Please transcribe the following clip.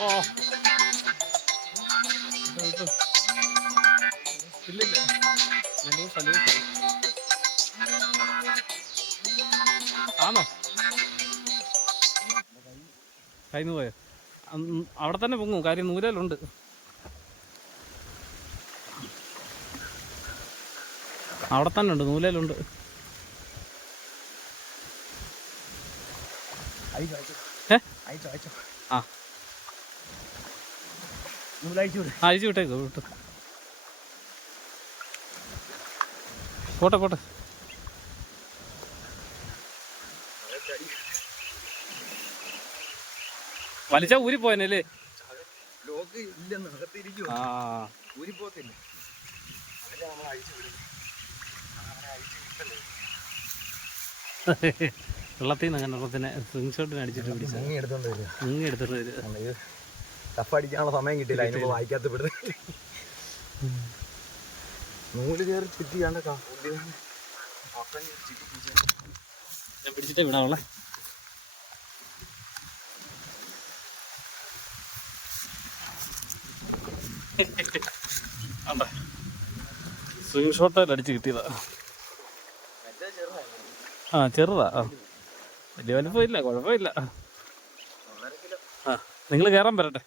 ഓ ഇല്ലില്ല ആണോ കയ്യിൽ പോയോ? അവിടെ തന്നെ പൊങ്ങും, കാര്യം നൂലുണ്ട്. അവിടെ തന്നെ ഉണ്ട്, നൂലുണ്ട്. ആ അയച്ചു വിട്ടേക്കോ, വിട്ടു. പോട്ടെ പോട്ടെ. വലിച്ചാ ഊരിപ്പോയനല്ലേ? ആ വെള്ളത്തിൽ നിന്ന് അങ്ങനെ വെള്ളത്തിനെ സ്വിങ് ഷോട്ടിന് അടിച്ചിട്ട് പിടിച്ചു മുങ്ങി എടുത്തിട്ട് വരും. ടഫടിക്കാനുള്ള സമയം കിട്ടിയില്ല, അതിന് വായിക്കാത്ത വിടുന്നത് നൂല് കയറി ചുറ്റി കണ്ട ഞാൻ പിടിച്ചിട്ടേ വിടാവുള്ളേ. സ്വിങ് ഷോട്ടിൽ അടിച്ച് കിട്ടിയതാ. ആ ചെറുതാ, വലിയ വലിപ്പമില്ല, കുഴപ്പമില്ല. ആ നിങ്ങൾ കയറാൻ വരട്ടെ.